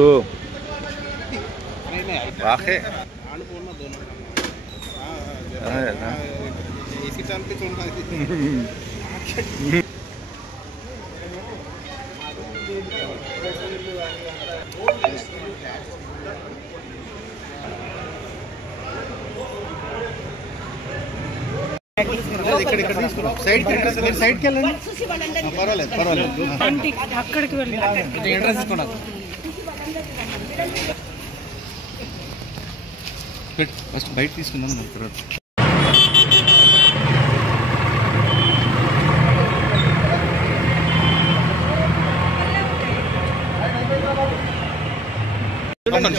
गुल्लू वाके इसी टाइम पे छोड़ना సైడ్ కి వెళ్ళండి పర్వాలేదు అక్కడికి వెళ్ళి ఎంట్రన్స్ తీసుకున్నారు ఫస్ట్ బయట తీసుకుందాం తర్వాత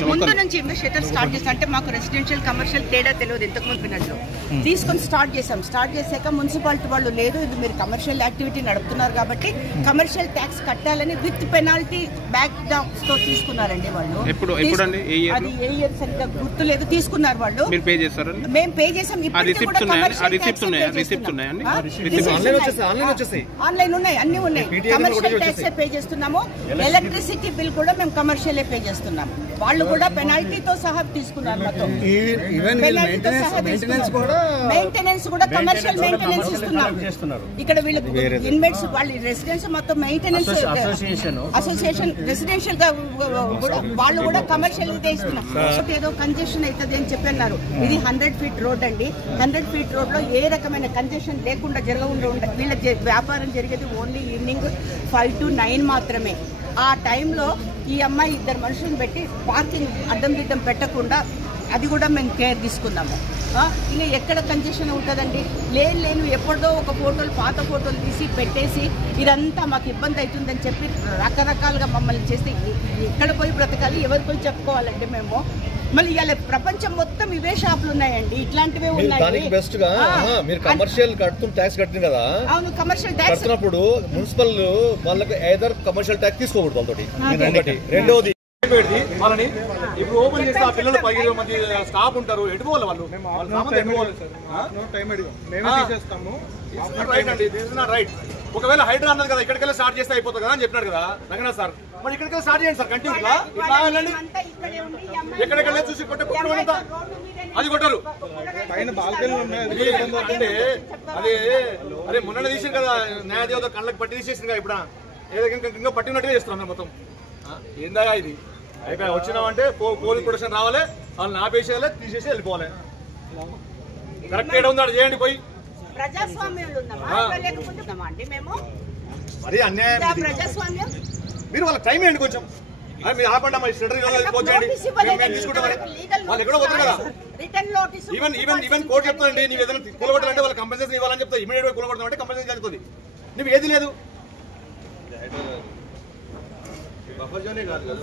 ముందు నుంచి షటర్ స్టార్ట్ చేసాం అంటే మాకు రెసిడెన్షియల్ కమర్షియల్ తేడా తెలియదు ఇంతకు ముందు పిల్లలు తీసుకొని స్టార్ట్ చేశాక మున్సిపాలిటీ వాళ్ళు లేదు ఇది మీరు కమర్షియల్ యాక్టివిటీ నడుపుతున్నారు కాబట్టి కమర్షియల్ ట్యాక్స్ కట్టాలని విత్ పెనాల్టీ బ్యాక్ డాక్స్ తో తీసుకున్నారండి వాళ్ళు. అది ఏ ఇయర్ సరిగ్గా గుర్తు లేదు, తీసుకున్నారు వాళ్ళు. మేము పే చేసాం. ఆన్లైన్ ఉన్నాయి, అన్ని ఉన్నాయి. కమర్షియల్ ట్యాక్స్ పే చేస్తున్నాము. ఎలక్ట్రిసిటీ బిల్ కూడా మేము కమర్షియల్ పే చేస్తున్నాము. వాళ్ళు కూడా పెనాల్టీతో సహా తీసుకున్నారు. మెయింటెనెన్స్ కూడా కమర్షియల్ మెయింటెనెన్స్ ఇస్తున్నారు. ఇక్కడ వీళ్ళు ఇన్మేట్స్ వాళ్ళు రెసిడెన్స్ మొత్తం మెయింటెనెన్స్ అసోసియేషన్ రెసిడెన్షియల్ గా వాళ్ళు కూడా కమర్షియల్ ఇదే ఇస్తున్నారు. ఏదో కంజెషన్ అవుతుంది అని చెప్పన్నారు. ఇది 100 feet రోడ్ అండి. 100 feet రోడ్ లో ఏ రకమైన కంజెషన్ లేకుండా జరగకుండా వీళ్ళ వ్యాపారం జరిగేది ఓన్లీ ఈవినింగ్ 5 to 9 మాత్రమే. ఆ టైంలో ఈ అమ్మాయి 2 మనుషులను పెట్టి పార్కింగ్ అడ్డం దిడ్డం పెట్టకుండా అది కూడా మేము కేర్ తీసుకున్నాము. ఇంకా ఎక్కడ కంజెషన్ ఉంటుందండి? లేను ఎప్పుడో ఒక ఫోటోలు పాత ఫోటోలు తీసి పెట్టేసి ఇదంతా మాకు ఇబ్బంది అవుతుందని చెప్పి రకరకాలుగా మమ్మల్ని చేస్తే ఎక్కడ పోయి బ్రతకాలి, ఎవరు పోయి చెప్పుకోవాలండి మేము? మళ్ళీ ఇవాళ ప్రపంచం మొత్తం ఇవే షాపులు ఉన్నాయండి, ఇట్లాంటివే ఉన్నాయి. కమర్షియల్ ట్యాక్స్ కట్టింది కదా. అవును, కమర్షియల్ ట్యాక్స్ కట్టినప్పుడు మున్సిపల్ వాళ్ళకి ఏదర్ కమర్షియల్ ట్యాక్స్ తీసుకోకూడదు. వాళ్ళతోటి రెండోది వాళ్ళని ఇప్పుడు ఓపెన్ చేస్తే ఆ పిల్లలు 15 మంది స్టాఫ్ ఉంటారు. ఎటు పోవాలి వాళ్ళు? రైట్. ఒకవేళ హైడ్రా అన్నది కదా ఇక్కడికెళ్ళి స్టార్ట్ చేస్తే అయిపోతుంది కదా అని చెప్పినాడు కదా రంగనాథ్ సార్. మరి ఇక్కడికి స్టార్ట్ చేయండి సార్, కంటిన్యూగా వెళ్ళండి. ఎక్కడికెళ్ళి చూసి కొట్ట అది కొట్టరు. అంటే అదే మొన్న తీసారు కదా న్యాయదేవత కళ్ళకి పట్టి తీసేసింది కదా. ఇప్పుడు ఏదో ఇంకా పట్టినట్టుగా చేస్తున్నాం మొత్తం. ఏందా ఇది? అయిపోయి వచ్చినామంటే పోలీస్ ప్రొటెక్షన్ రావాలి, వాళ్ళని ఆపేసేయాలి, తీసేసి వెళ్ళిపోవాలి. కరెక్ట్ ఏడా ఉందా చేయండి పోయి. మరి అన్యాయం. మీరు వాళ్ళ టైం ఏంటి కొంచెం మీరు ఆపండి. మరి తీసుకుంటాం వాళ్ళు ఎక్కడో పోతారు కదా. ఈవెన్ కోర్టు చెప్తానండి నువ్వు ఏదైనా కూలగొట్టాలంటే వాళ్ళకి కంపెన్సేషన్ ఇవ్వాలని చెప్తా. ఇమీడియట్ గా కూలగొడతామంటే కంపెన్సేషన్ జరుగుతుంది. నువ్వు ఏది లేదు బఫర్ జోనే కాదు కదా.